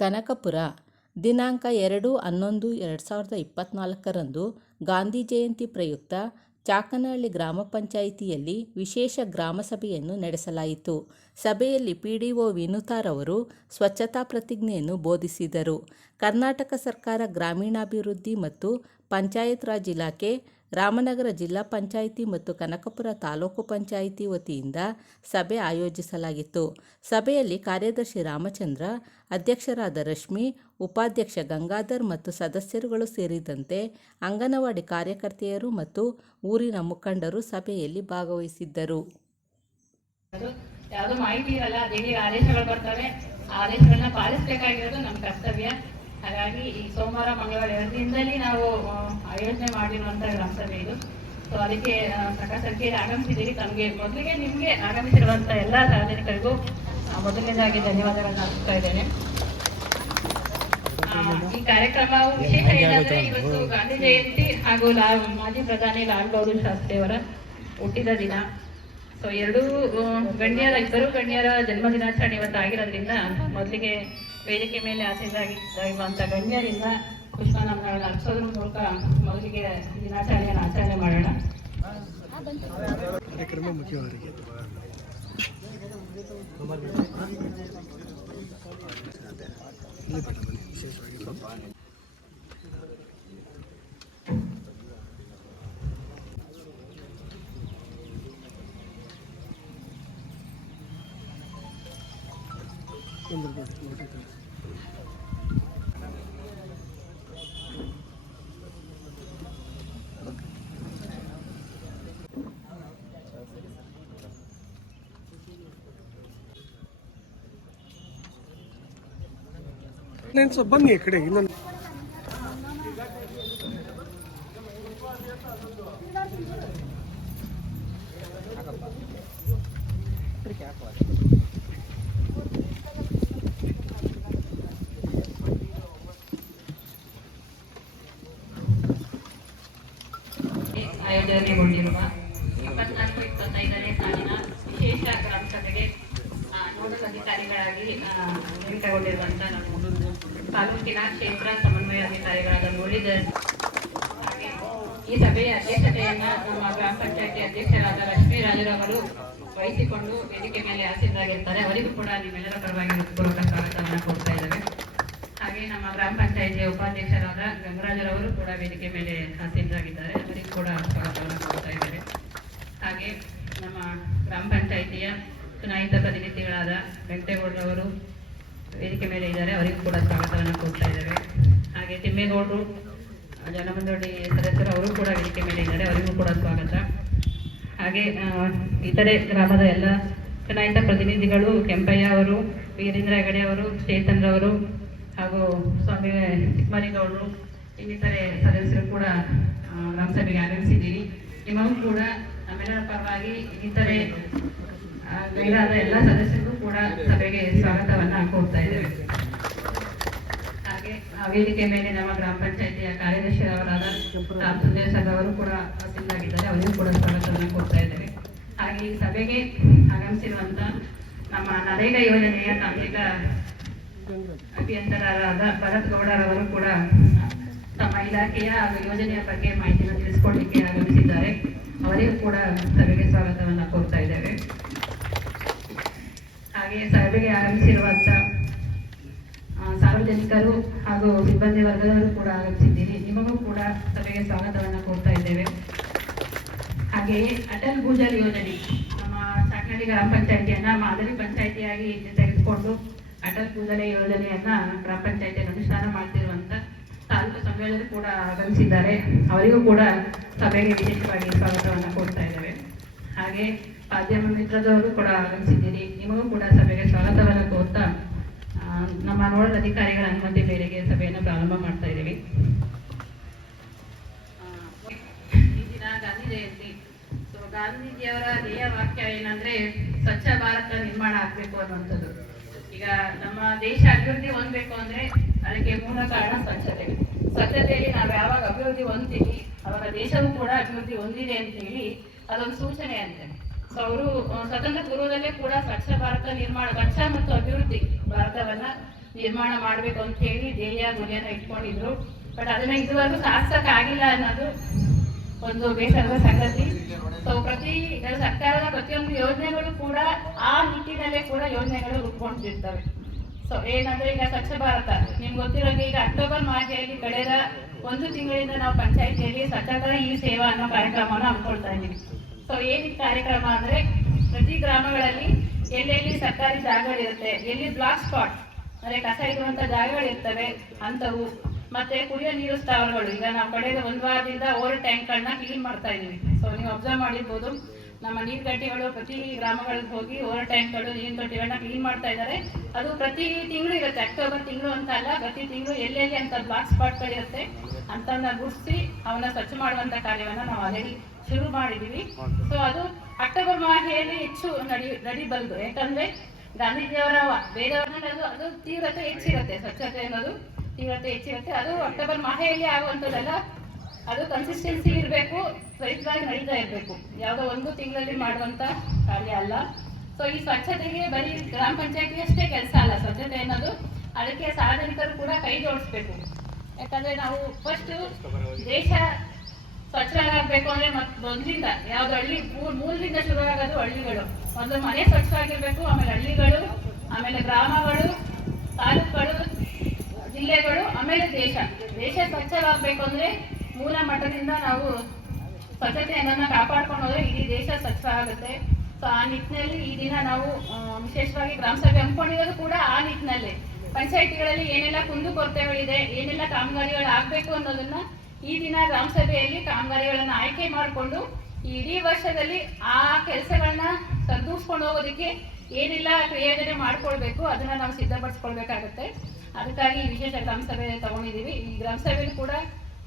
ಕನಕಪುರ ದಿನಾಂಕ 2/11/2024 ಗಾಂಧಿ ಜಯಂತಿ ಪ್ರಯುಕ್ತ ಚಾಕನಹಳ್ಳಿ ಗ್ರಾಮ ಪಂಚಾಯಿತಿಯಲ್ಲಿ ವಿಶೇಷ ಗ್ರಾಮ ಸಭೆಯನ್ನು ನಡೆಸಲಾಯಿತು. ಸಭೆಯಲ್ಲಿ ಪಿಡಿಒ ವಿನುತಾರವರು ಸ್ವಚ್ಛತಾ ಪ್ರತಿಜ್ಞೆಯನ್ನು ಬೋಧಿಸಿದರು. ಕರ್ನಾಟಕ ಸರ್ಕಾರ ಗ್ರಾಮೀಣಾಭಿವೃದ್ಧಿ ಮತ್ತು ಪಂಚಾಯತ್ ರಾಜ್ ಇಲಾಖೆ, ರಾಮನಗರ ಜಿಲ್ಲಾ ಪಂಚಾಯಿತಿ ಮತ್ತು ಕನಕಪುರ ತಾಲೂಕು ಪಂಚಾಯಿತಿ ವತಿಯಿಂದ ಸಭೆ ಆಯೋಜಿಸಲಾಗಿತ್ತು. ಸಭೆಯಲ್ಲಿ ಕಾರ್ಯದರ್ಶಿ ರಾಮಚಂದ್ರ, ಅಧ್ಯಕ್ಷರಾದ ರಶ್ಮಿ, ಉಪಾಧ್ಯಕ್ಷ ಗಂಗಾಧರ್ ಮತ್ತು ಸದಸ್ಯರುಗಳು ಸೇರಿದಂತೆ ಅಂಗನವಾಡಿ ಕಾರ್ಯಕರ್ತೆಯರು ಮತ್ತು ಊರಿನ ಮುಖಂಡರು ಸಭೆಯಲ್ಲಿ ಭಾಗವಹಿಸಿದ್ದರು. ಯಾವುದೋ ಮಾಹಿತಿ ಇರಲ್ಲ, ದಿಢೀರ್ ಆದೇಶಗಳು ಬರ್ತವೆ, ಆದೇಶಗಳನ್ನ ಪಾಲಿಸಬೇಕಾಗಿರೋದು ನಮ್ಮ ಕರ್ತವ್ಯ. ಹಾಗಾಗಿ ಈ ಸೋಮವಾರ ಮಂಗಳವಾರ 2 ದಿನದಲ್ಲಿ ನಾವು ಆಯೋಜನೆ ಮಾಡಿರುವಂಥ ಗ್ರಾಮ ಸಭೆ ಇದು. ಸೊ ಅದಕ್ಕೆ ಸಾಕಷ್ಟು ಸಂಖ್ಯೆಯಲ್ಲಿ ಆಗಮಿಸಿದ್ದೀರಿ. ಮೊದಲಿಗೆ ನಿಮಗೆ ಆಗಮಿಸಿರುವಂಥ ಎಲ್ಲ ಸಾರ್ವಜನಿಕರಿಗೂ ಮೊದಲನೇದಾಗಿ ಧನ್ಯವಾದಗಳನ್ನ ಅರ್ಪಿಸ್ತಾ ಇದ್ದೇನೆ. ಈ ಕಾರ್ಯಕ್ರಮವು ವಿಶೇಷ ಏನಂದ್ರೆ ಇವತ್ತು ಗಾಂಧಿ ಜಯಂತಿ ಹಾಗೂ ಮಾಜಿ ಪ್ರಧಾನಿ ಲಾಲ್ ಬಹದ್ದೂರ್ ಶಾಸ್ತ್ರಿ ಅವರ ಹುಟ್ಟಿದ ದಿನ. ಸೊ ಇಬ್ಬರು ಗಣ್ಯರ ಜನ್ಮ ದಿನಾಚರಣೆ ಇವತ್ತು ಆಗಿರೋದ್ರಿಂದ ಮೊದಲಿಗೆ ವೇದಿಕೆ ಮೇಲೆ ಆಸೀನರಾಗಿರುವಂಥ ಗಣ್ಯರಿಂದ ಪುಷ್ಪನಮನಗಳನ್ನು ಅರ್ಪಿಸೋದ್ರ ಮೂಲಕ ಮೊದಲಿಗೆ ದಿನಾಚರಣೆಯನ್ನು ಆಚರಣೆ ಮಾಡೋಣ. ಬನ್ನಿ ಈ ಕಡೆ ಇನ್ನೊಂದು ಆಯೋಜನೆಗೊಂಡಿರುವ 24-25ನೇ ಸಾಲಿನ ವಿಶೇಷ ಗ್ರಾಮ ಸಭೆಗೆ ನೋಡಲ್ ಅಧಿಕಾರಿಗಳಾಗಿ ನೇಮಕಗೊಂಡಿರುವಂಥ ನಮ್ಮ ತಾಲೂಕಿನ ಕ್ಷೇತ್ರ ಸಮನ್ವಯ ಅಧಿಕಾರಿಗಳಾದ ಮುರಳೀಧರ್. ಈ ಸಭೆಯ ಅಧ್ಯಕ್ಷತೆಯನ್ನ ನಮ್ಮ ಗ್ರಾಮ ಪಂಚಾಯತಿ ಅಧ್ಯಕ್ಷರಾದ ಲಕ್ಷ್ಮೀ ರಾಜರವರು ವಹಿಸಿಕೊಂಡು ವೇದಿಕೆ ಮೇಲೆ ಆಸೀನರಾಗಿರ್ತಾರೆ. ಅವರಿಗೂ ಕೂಡ ನಿಮ್ಮೆಲ್ಲರ ಪರವಾಗಿ ಪೂರ್ವಕ ಸ್ವಾಗತವನ್ನು ಕೊಡ್ತಾ ಇದ್ದೇವೆ. ಹಾಗೆ ನಮ್ಮ ಗ್ರಾಮ ಪಂಚಾಯತಿಯ ಉಪಾಧ್ಯಕ್ಷರಾದ ಗಂಗರಾಜರವರು ಕೂಡ ವೇದಿಕೆ ಮೇಲೆ ಆಸೀನರಾಗಿದ್ದಾರೆ. ಅವರಿಗೂ ಕೂಡ ಸ್ವಾಗತವನ್ನು ಕೊಡ್ತಾ ಇದ್ದೇವೆ. ಹಾಗೆ ನಮ್ಮ ಗ್ರಾಮ ಪಂಚಾಯಿತಿಯ ಚುನಾಯಿತ ಪ್ರತಿನಿಧಿಗಳಾದ ವೆಂಕಟೇಗೌಡರವರು ವೇದಿಕೆ ಮೇಲೆ ಇದ್ದಾರೆ. ಅವರಿಗೂ ಕೂಡ ಸ್ವಾಗತವನ್ನು ಕೊಡ್ತಾ ಇದ್ದೇವೆ. ಹಾಗೆ ತಿಮ್ಮೇಗೌಡರು ಜನಮಂಡಳಿ ಸದಸ್ಯರು ಅವರು ಕೂಡ ವೇದಿಕೆ ಮೇಲೆ ಇದ್ದಾರೆ. ಅವರಿಗೂ ಕೂಡ ಸ್ವಾಗತ. ಹಾಗೆ ಇತರೆ ಗ್ರಾಮದ ಎಲ್ಲ ಚುನಾಯಿತ ಪ್ರತಿನಿಧಿಗಳು ಕೆಂಪಯ್ಯ ಅವರು, ವೀರೇಂದ್ರ ಹೆಗಡೆ ಅವರು, ಚೇತನ್ ರವರು ಹಾಗೂ ಸ್ವಾಮಿ ಚಿಕ್ಕಮರಿಗೌಡರು ಇನ್ನಿತರೆ ಸದಸ್ಯರು ಕೂಡ ಗ್ರಾಮ ಸಭೆಗೆ ಆಗಮಿಸಿದ್ದೀರಿ. ನಿಮಗೂ ಕೂಡ ನಮ್ಮೆಲ್ಲರ ಪರವಾಗಿ ಇನ್ನಿತರೆ ಗೈರಾದ ಎಲ್ಲ ಸದಸ್ಯರಿಗೂ ಕೂಡ ಸಭೆಗೆ ಸ್ವಾಗತವನ್ನ ಕೊಡ್ತಾ ಇದ್ದೇವೆ. ಹಾಗೆ ವೇದಿಕೆ ಮೇಲೆ ನಮ್ಮ ಗ್ರಾಮ ಪಂಚಾಯತಿಯ ಕಾರ್ಯದರ್ಶಿಯವರಾದ ರಾಮ್ ಸುಂದರ್ ಸರ್ ಅವರು ಕೂಡ ಆಸೀನರಾಗಿದ್ದಾರೆ. ಅವರಿಗೂ ಕೂಡ ಸ್ವಾಗತವನ್ನು ಕೊಡ್ತಾ ಇದ್ದೇವೆ. ಹಾಗೆ ಈ ಸಭೆಗೆ ಆಗಮಿಸಿರುವಂತ ನಮ್ಮ ನರೇಗಾ ಯೋಜನೆಯ ತಾಂತ್ರಿಕ ಅಭಿಯಂತರರಾದ ಭರತ್ ಗೌಡರವರು ಕೂಡ ತಮ್ಮ ಇಲಾಖೆಯ ಯೋಜನೆಯ ಬಗ್ಗೆ ಮಾಹಿತಿಯನ್ನು ತಿಳಿಸಿಕೊಳ್ಳಲಿಕ್ಕೆ ಆಗಮಿಸಿದ್ದಾರೆ. ಅವರಿಗೂ ಕೂಡ ಸಭೆಗೆ ಸ್ವಾಗತವನ್ನು ಕೊಡ್ತಾ ಇದ್ದೇವೆ. ಹಾಗೆ ಸಭೆಗೆ ಆಗಮಿಸಿರುವಂತ ಸಾರ್ವಜನಿಕರು ಹಾಗೂ ಸಿಬ್ಬಂದಿ ವರ್ಗದವರು ಕೂಡ ಆಗಮಿಸಿದ್ದೀರಿ. ನಿಮಗೂ ಕೂಡ ಸಭೆಗೆ ಸ್ವಾಗತವನ್ನು ಕೊಡ್ತಾ ಇದ್ದೇವೆ. ಹಾಗೆಯೇ ಅಟಲ್ ಭೂಜಲ್ ಯೋಜನೆ ನಮ್ಮ ಚಾಕನಹಳ್ಳಿ ಗ್ರಾಮ ಪಂಚಾಯಿತಿಯನ್ನ ಮಾದರಿ ಪಂಚಾಯಿತಿಯಾಗಿ ತೆಗೆದುಕೊಂಡು ಅಟಲ್ ಭೂಜಲ ಯೋಜನೆಯನ್ನ ಗ್ರಾಮ ಪಂಚಾಯಿತಿಯನ್ನು ಅನುಷ್ಠಾನ ಮಾಡ್ತಿರುವಂತ ತಾಲೂಕು ಸಂಯೋಜಕರು ಕೂಡ ಆಗಮಿಸಿದ್ದಾರೆ. ಅವರಿಗೂ ಕೂಡ ಸಭೆಗೆ ವಿಶೇಷವಾಗಿ ಸ್ವಾಗತವನ್ನು ಕೊಡ್ತಾ ಇದ್ದೇವೆ. ಹಾಗೆ ಮಾಧ್ಯಮ ಮಿತ್ರದವರು ಕೂಡ ಆಗಮಿಸಿದ್ದೀರಿ. ನಿಮಗೂ ಕೂಡ ಸಭೆಗೆ ಸ್ವಾಗತವನ್ನು ಕೋರ್ತಾ ನಮ್ಮ ನೋಡಲ್ ಅಧಿಕಾರಿಗಳ ಅನುಮತಿ ಮೇರೆಗೆ ಸಭೆಯನ್ನು ಪ್ರಾರಂಭ ಮಾಡ್ತಾ ಇದ್ದೀವಿ. ಈ ದಿನ ಗಾಂಧಿ ಜಯಂತಿ. ಸೊ ಗಾಂಧೀಜಿಯವರ ಧ್ಯೇಯ ವಾಕ್ಯ ಏನಂದ್ರೆ ಸ್ವಚ್ಛ ಭಾರತ ನಿರ್ಮಾಣ ಆಗ್ಬೇಕು ಅನ್ನುವಂಥದ್ದು. ಈಗ ನಮ್ಮ ದೇಶ ಅಭಿವೃದ್ಧಿ ಹೊಂದಬೇಕು ಅಂದ್ರೆ ಅದಕ್ಕೆ ಮೂಲ ಕಾರಣ ಸ್ವಚ್ಛತೆ. ಸ್ವಚ್ಛತೆಯಲ್ಲಿ ನಾವು ಯಾವಾಗ ಅಭಿವೃದ್ಧಿ ಹೊಂದ್ತೀವಿ ಅವಾಗ ದೇಶವೂ ಕೂಡ ಅಭಿವೃದ್ಧಿ ಹೊಂದಿದೆ ಅಂತ ಹೇಳಿ ಅದೊಂದು ಸೂಚನೆ ಅಂತೆ. ಸೊ ಅವರು ಸ್ವತಂತ್ರ ಪೂರ್ವದಲ್ಲೇ ಕೂಡ ಸ್ವಚ್ಛ ಭಾರತ ನಿರ್ಮಾಣ, ಸ್ವಚ್ಛ ಮತ್ತು ಅಭಿವೃದ್ಧಿ ಭಾರತವನ್ನ ನಿರ್ಮಾಣ ಮಾಡಬೇಕು ಅಂತ ಹೇಳಿ ಧ್ಯೇಯ ಗುರಿಯನ್ನು ಇಟ್ಕೊಂಡಿದ್ರು. ಬಟ್ ಅದನ್ನ ಇದುವರೆಗೂ ಸಾಧಿಸಕ್ಕಾಗಿಲ್ಲ ಅನ್ನೋದು ಒಂದು ಬೇಸರದ ಸಂಗತಿ. ಸೊ ಸರ್ಕಾರದ ಪ್ರತಿಯೊಂದು ಯೋಜನೆಗಳು ಕೂಡ ಆ ನಿಟ್ಟಿನಲ್ಲೇ ಕೂಡ ಯೋಜನೆಗಳು ರೂಪುಗೊಂಡಿರ್ತವೆ. ಸೊ ಏನಂದ್ರೆ ಈಗ ಸ್ವಚ್ಛ ಭಾರತ ನಿಮ್ಗೆ ಗೊತ್ತಿರೋದು, ಈಗ ಅಕ್ಟೋಬರ್ ಮಾಹೆಯಲ್ಲಿ ಕಳೆದ 1 ತಿಂಗಳಿಂದ ನಾವು ಪಂಚಾಯಿತಿಯಲ್ಲಿ ಸ್ವಚ್ಛತಾ ಈ ಸೇವಾ ಅನ್ನೋ ಕಾರ್ಯಕ್ರಮವನ್ನು ಹಮ್ಮಿಕೊಳ್ತಾ ಇದ್ದೀವಿ. ಸೊ ಏನಿದೆ ಕಾರ್ಯಕ್ರಮ ಅಂದ್ರೆ, ಪ್ರತಿ ಗ್ರಾಮಗಳಲ್ಲಿ ಎಲ್ಲೆಲ್ಲಿ ಸರ್ಕಾರಿ ಜಾಗಗಳಿರುತ್ತೆ, ಎಲ್ಲಿ ಬ್ಲಾಕ್ ಸ್ಪಾಟ್ ಅಂದ್ರೆ ಕಸ ಇರುವಂತ ಜಾಗಗಳಿರ್ತವೆ ಅಂಥವು, ಮತ್ತೆ ಕುಡಿಯೋ ನೀರು ಸ್ಥಾವರಗಳು. ಈಗ ನಾವು ಕಳೆದ 1 ವಾರದಿಂದ ಓವರ್ ಟ್ಯಾಂಕ್ಗಳನ್ನ ಕ್ಲೀನ್ ಮಾಡ್ತಾ ಇದೀವಿ. ಸೊ ನೀವು ಅಬ್ಸರ್ವ್ ಮಾಡಿರ್ಬೋದು, ನಮ್ಮ ನೀರು ಗಟ್ಟಿಗಳು ಪ್ರತಿ ಗ್ರಾಮಗಳಿಗೆ ಹೋಗಿ ಓವರ್ ಟ್ಯಾಂಕ್ಗಳು ನೀರಿನ ತೊಟ್ಟಿಗಳನ್ನ ಕ್ಲೀನ್ ಮಾಡ್ತಾ ಇದ್ದಾರೆ. ಅದು ಪ್ರತಿ ತಿಂಗಳು ಇರುತ್ತೆ, ಅಕ್ಟೋಬರ್ ತಿಂಗಳು ಅಂತ ಅಲ್ಲ, ಪ್ರತಿ ತಿಂಗಳು ಎಲ್ಲೆಲ್ಲಿ ಅಂತ ಬ್ಲಾಕ್ ಸ್ಪಾಟ್ಗಳಿರುತ್ತೆ ಅಂತನ್ನ ಗುರುತಿಸಿ ಅವನ್ನ ಸ್ವಚ್ಛ ಮಾಡುವಂತ ಕಾರ್ಯವನ್ನ ನಾವು ಆಲ್ರೆಡಿ ಶುರು ಮಾಡಿದೀವಿ. ಸೊ ಅದು ಅಕ್ಟೋಬರ್ ಮಾಹೆಯಲ್ಲಿ ಹೆಚ್ಚು ನಡಿಬಲ್ದು. ಯಾಕಂದ್ರೆ ಗಾಂಧೀಜಿಯವರ ಬೇರೆಯವ್ರನ್ನ ಅದು ತೀವ್ರತೆ ಹೆಚ್ಚಿರುತ್ತೆ, ಸ್ವಚ್ಛತೆ ಅನ್ನೋದು ತೀವ್ರತೆ ಹೆಚ್ಚಿರುತ್ತೆ. ಅದು ಅಕ್ಟೋಬರ್ ಮಾಹೆಯಲ್ಲಿ ಆಗುವಂಥದ್ದಲ್ಲ, ಅದು ಕನ್ಸಿಸ್ಟೆನ್ಸಿ ಇರಬೇಕು, ತ್ವರಿತವಾಗಿ ನಡೀತಾ ಇರಬೇಕು, ಯಾವುದೋ 1 ತಿಂಗಳಲ್ಲಿ ಮಾಡುವಂತ ಕಾರ್ಯ ಅಲ್ಲ. ಸೊ ಈ ಸ್ವಚ್ಛತೆಗೆ ಬರೀ ಗ್ರಾಮ ಪಂಚಾಯತಿ ಅಷ್ಟೇ ಕೆಲಸ ಅಲ್ಲ ಸ್ವಚ್ಛತೆ ಅನ್ನೋದು, ಅದಕ್ಕೆ ಸಾರ್ವಜನಿಕರು ಕೂಡ ಕೈ ಜೋಡಿಸ್ಬೇಕು. ಯಾಕಂದ್ರೆ ನಾವು ಫಸ್ಟ್ ದೇಶ ಸ್ವಚ್ಛವಾಗಬೇಕು ಅಂದ್ರೆ ಮೊದಲಿಂದ ಯಾವ್ದು ಹಳ್ಳಿ ಮೂಲದಿಂದ ಶುರುವಾಗೋದು ಹಳ್ಳಿಗಳು. ಮೊದಲು ಮನೆ ಸ್ವಚ್ಛವಾಗಿರ್ಬೇಕು, ಆಮೇಲೆ ಹಳ್ಳಿಗಳು, ಆಮೇಲೆ ಗ್ರಾಮಗಳು, ತಾಲೂಕುಗಳು, ಜಿಲ್ಲೆಗಳು, ಆಮೇಲೆ ದೇಶ ಸ್ವಚ್ಛವಾಗಬೇಕು ಅಂದ್ರೆ ಮೂಲ ಮಟ್ಟದಿಂದ ನಾವು ಸ್ವಚ್ಛತೆಯನ್ನ ಕಾಪಾಡ್ಕೊಂಡು ಹೋದ್ರೆ ಇಡೀ ದೇಶ ಸ್ವಚ್ಛ ಆಗುತ್ತೆ. ಸೊ ಆ ನಿಟ್ಟಿನಲ್ಲಿ ಈ ದಿನ ನಾವು ವಿಶೇಷವಾಗಿ ಗ್ರಾಮ ಸಭೆ ಹಮ್ಮಿಕೊಂಡಿರೋದು ಕೂಡ ಆ ನಿಟ್ಟಿನಲ್ಲಿ. ಪಂಚಾಯಿತಿಗಳಲ್ಲಿ ಏನೆಲ್ಲ ಕುಂದುಕೊರತೆಗಳಿದೆ, ಏನೆಲ್ಲ ಕಾಮಗಾರಿಗಳು ಆಗ್ಬೇಕು ಅನ್ನೋದನ್ನ ಈ ದಿನ ಗ್ರಾಮ ಸಭೆಯಲ್ಲಿ ಕಾಮಗಾರಿಗಳನ್ನ ಆಯ್ಕೆ ಮಾಡಿಕೊಂಡು ಇಡೀ ವರ್ಷದಲ್ಲಿ ಆ ಕೆಲಸಗಳನ್ನ ಸರಿದೂಗಿಸ್ಕೊಂಡು ಹೋಗೋದಕ್ಕೆ ಏನೆಲ್ಲ ಕ್ರಿಯೋಜನೆ ಮಾಡ್ಕೊಳ್ಬೇಕು ಅದನ್ನ ನಾವು ಸಿದ್ಧಪಡಿಸ್ಕೊಳ್ಬೇಕಾಗುತ್ತೆ. ಅದಕ್ಕಾಗಿ ಈ ವಿಶೇಷ ಗ್ರಾಮ ಸಭೆ ತಗೊಂಡಿದ್ದೀವಿ. ಈ ಗ್ರಾಮ ಸಭೆಯಲ್ಲಿ ಕೂಡ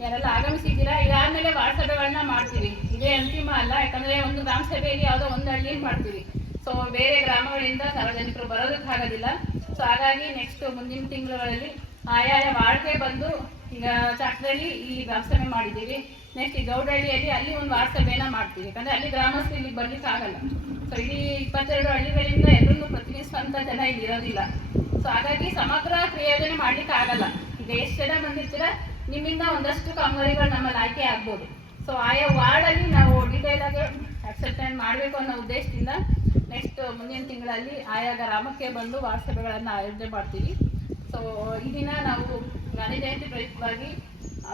ಯಾರೆಲ್ಲ ಆಗಮಿಸಿದ್ದೀರಾ, ಇದಾದ್ಮೇಲೆ ವಾರ್ಡ್ ಸಭೆಗಳನ್ನ ಮಾಡ್ತೀವಿ. ಇದೇ ಅಂತಿಮ ಅಲ್ಲ, ಯಾಕಂದ್ರೆ ಒಂದು ಗ್ರಾಮ ಸಭೆಯಲ್ಲಿ ಯಾವುದೋ ಒಂದು ಹಳ್ಳಿಯಲ್ಲಿ ಮಾಡ್ತೀವಿ. ಸೊ ಬೇರೆ ಗ್ರಾಮಗಳಿಂದ ಸಾರ್ವಜನಿಕರು ಬರೋದಕ್ಕಾಗೋದಿಲ್ಲ. ಸೊ ಹಾಗಾಗಿ ನೆಕ್ಸ್ಟ್ ಮುಂದಿನ ತಿಂಗಳುಗಳಲ್ಲಿ ಆಯಾಯ ವಾರ್ಡ್ಗೆ ಬಂದು, ಈಗ ಚಾಕ್ದಲ್ಲಿ ಇಲ್ಲಿ ಗ್ರಾಮ ಸಭೆ ಮಾಡಿದ್ದೀವಿ, ನೆಕ್ಸ್ಟ್ ಈ ಗೌಡಹಳ್ಳಿಯಲ್ಲಿ ಅಲ್ಲಿ ಒಂದು ವಾರ್ಡ್ ಸಭೆನ ಮಾಡ್ತೀವಿ. ಯಾಕಂದ್ರೆ ಅಲ್ಲಿ ಗ್ರಾಮಸ್ಥರು ಇಲ್ಲಿ ಬರ್ಲಿಕ್ಕೆ ಆಗಲ್ಲ. ಸೊ ಇಡೀ 22 ಹಳ್ಳಿಗಳಿಂದ ಎಲ್ಲರನ್ನೂ ಪ್ರತಿನಿಧಿಸುವಂತ ಜನ ಇಲ್ಲಿ ಇರೋದಿಲ್ಲ. ಸೊ ಹಾಗಾಗಿ ಸಮಗ್ರ ಕ್ರಿಯೋಜನೆ ಮಾಡ್ಲಿಕ್ಕೆ ಆಗಲ್ಲ. ಈಗ ಎಷ್ಟು ಜನ ಬಂದಿರ್ತೀರ, ನಿಮ್ಮಿಂದ ಒಂದಷ್ಟು ಕಾಮಗಾರಿಗಳು ನಮ್ಮಲ್ಲಿ ಆಯ್ಕೆ ಆಗ್ಬೋದು. ಸೊ ಆಯಾ ವಾರ್ಡ್ ಅಲ್ಲಿ ನಾವು ಡಿಟೇಲ್ ಆಗಿ ಅಕ್ಸೆಪ್ಟೆನ್ಸ್ ಮಾಡಬೇಕು ಅನ್ನೋ ಉದ್ದೇಶದಿಂದ ನೆಕ್ಸ್ಟ್ ಮುಂದಿನ ತಿಂಗಳಲ್ಲಿ ಆಯಾ ಗ್ರಾಮಕ್ಕೆ ಬಂದು ವಾರ್ಡ್ ಸಭೆಗಳನ್ನು ಆಯೋಜನೆ ಮಾಡ್ತೀವಿ. ಸೊ ಈ ದಿನ ನಾವು ಗಾಂಧಿ ಜಯಂತಿ ಪ್ರಯುಕ್ತವಾಗಿ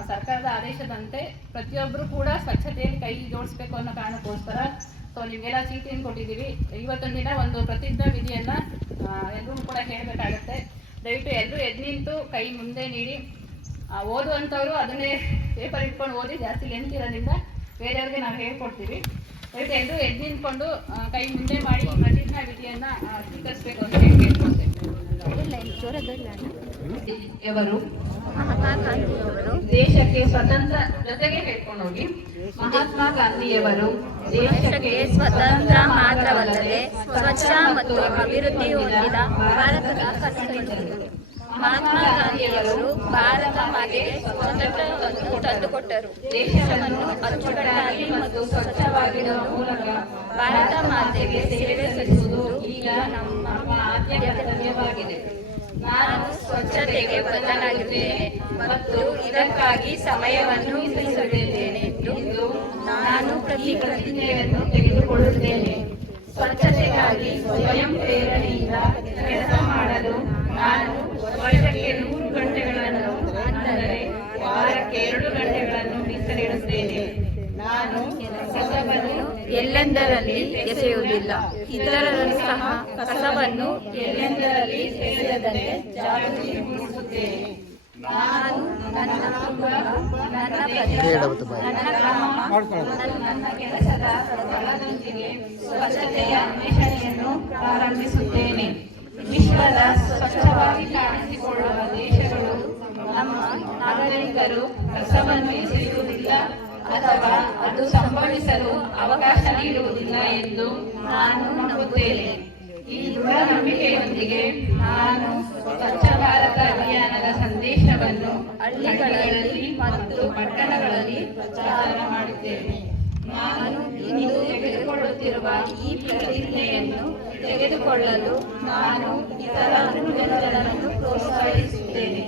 ಸರ್ಕಾರದ ಆದೇಶದಂತೆ ಪ್ರತಿಯೊಬ್ಬರು ಕೂಡ ಸ್ವಚ್ಛತೆಯಲ್ಲಿ ಕೈ ಜೋಡಿಸ್ಬೇಕು ಅನ್ನೋ ಕಾರಣಕ್ಕೋಸ್ಕರ ಸೊ ನಿಮಗೆಲ್ಲ ಚೀಟಿಯನ್ನು ಕೊಟ್ಟಿದ್ದೀವಿ. ಇವತ್ತೊಂದು ದಿನ ಒಂದು ಪ್ರತಿಜ್ಞಾ ವಿಧಿಯನ್ನ ಎಲ್ಲರೂ ಕೂಡ ಹೇಳಬೇಕಾಗತ್ತೆ. ದಯವಿಟ್ಟು ಎಲ್ಲರೂ ಎದ್ದು ನಿಂತು ಕೈ ಮುಂದೆ ನೀಡಿ, ಓದುವಂಥವ್ರು ಅದನ್ನೇ ಪೇಪರ್ ಇಟ್ಕೊಂಡು ಓದಿ, ಜಾಸ್ತಿ ಲೆಂತ್ ಇರೋದ್ರಿಂದ ಬೇರೆಯವ್ರಿಗೆ ನಾವು ಹೇಳ್ಕೊಡ್ತೀವಿ. ದಯವಿಟ್ಟು ಎಲ್ಲರೂ ಎದ್ದು ನಿಂತ್ಕೊಂಡು ಕೈ ಮುಂದೆ ಮಾಡಿ ಪ್ರತಿಜ್ಞಾ ವಿಧಿಯನ್ನ ಸ್ವೀಕರಿಸಬೇಕು ಅಂತ ಹೇಳಿ ಕೇಳ್ಕೊಳ್ತೇವೆ. ದೇಶಕ್ಕೆ ಸ್ವತಂತ್ರ ಜೊತೆಗೆ ಹೇಳ್ಕೊಂಡು ಹೋಗಿ, ಮಹಾತ್ಮ ಗಾಂಧಿಯವರು ದೇಶಕ್ಕೆ ಸ್ವತಂತ್ರ ಮಾತ್ರವಲ್ಲದೆ ಸ್ವಚ್ಛ ಮತ್ತು ಅಭಿವೃದ್ಧಿ ಹೊಂದಿದ ಭಾರತದ ಕನಸು. ಮಹಾತ್ಮ ಗಾಂಧಿಯವರು ಭಾರತ ಮಾತೆಗೆ ಸ್ವಾತಂತ್ರ್ಯವನ್ನು ತಂದುಕೊಟ್ಟರು. ದೇಶವನ್ನು ಅಚ್ಚುಕಟ್ಟಾಗಿ ಮತ್ತು ಸ್ವಚ್ಛವಾಗಿಡುವ ಮೂಲಕ ಭಾರತ ಮಾತೆಗೆ ಸೇವೆ ಸಲ್ಲಿಸುವುದು ಈಗ ನಮ್ಮ ಆದ್ಯ ಕರ್ತವ್ಯವಾಗಿದೆ. ನಾನು ಸ್ವಚ್ಛತೆಗೆ ಬದ್ಧನಾಗಿದ್ದೇನೆ ಮತ್ತು ಇದಕ್ಕಾಗಿ ಸಮಯವನ್ನು ಮೀಸಲಿಡುತ್ತೇನೆ ಎಂದು ನಾನು ಪ್ರತಿಜ್ಞೆಯನ್ನು ತೆಗೆದುಕೊಳ್ಳುತ್ತೇನೆ. ಸ್ವಚ್ಛತೆಗಾಗಿ ಸ್ವಯಂ ಪ್ರೇರಣೆಯಿಂದ ಕೆಲಸ ಮಾಡಲು ನಾನು ವರ್ಷಕ್ಕೆ 100 ಗಂಟೆಗಳನ್ನು, ಅಂದರೆ ವಾರಕ್ಕೆ 2 ಗಂಟೆಗಳನ್ನು ಮೀಸಲಿಡುತ್ತೇನೆ. ನಾನು ಕಸವನ್ನು ಎಲ್ಲೆಂದರಲ್ಲಿ ಎಸೆಯುವುದಿಲ್ಲ, ಇತರರು ಸಹ ಕಸವನ್ನು ಎಲ್ಲೆಂದರಲ್ಲಿ ಎಸೆಯದಂತೆ ಜಾಗೃತಿ ಮೂಡಿಸುತ್ತೇನೆ. ನಾನು ನನ್ನ ಕುಟುಂಬ, ನನ್ನ ಪ್ರದೇಶ, ನನ್ನ ಗ್ರಾಮ ಮತ್ತು ನನ್ನ ಕೆಲಸದ ಸ್ಥಳದೊಂದಿಗೆ ಸ್ವಚ್ಛತೆಯ ಅನ್ವೇಷಣೆಯನ್ನು ಪ್ರಾರಂಭಿಸುತ್ತೇನೆ. ವಿಶ್ವದ ಸ್ವಚ್ಛವಾಗಿ ಕಾಣಿಸಿಕೊಳ್ಳುವ ದೇಶಗಳು ನಮ್ಮ ನಾಗರಿಕರು ಕಸವನ್ನು ಎಸೆಯುವುದಿಲ್ಲ ಅಥವಾ ಅದು ಸಂಭವಿಸಲು ಅವಕಾಶ ನೀಡುವುದಿಲ್ಲ ಎಂದು ನಾನು ನಂಬುತ್ತೇನೆ. ಈ ದೃಢ ನಂಬಿಕೆಯೊಂದಿಗೆ ನಾನು ಸ್ವಚ್ಛ ಭಾರತ ಅಭಿಯಾನದ ಸಂದೇಶವನ್ನು ಹಳ್ಳಿಗಳಲ್ಲಿ ಮತ್ತು ಪಟ್ಟಣಗಳಲ್ಲಿ ಪ್ರಚಾರ ಮಾಡುತ್ತೇನೆ. ನಾನು ಇಂದು ತೆಗೆದುಕೊಳ್ಳುತ್ತಿರುವ ಈ ಪ್ರತಿಜ್ಞೆಯನ್ನು ತೆಗೆದುಕೊಳ್ಳಲು ನಾನು ಇತರ ಜನರನ್ನು ಪ್ರೋತ್ಸಾಹಿಸುತ್ತೇನೆ.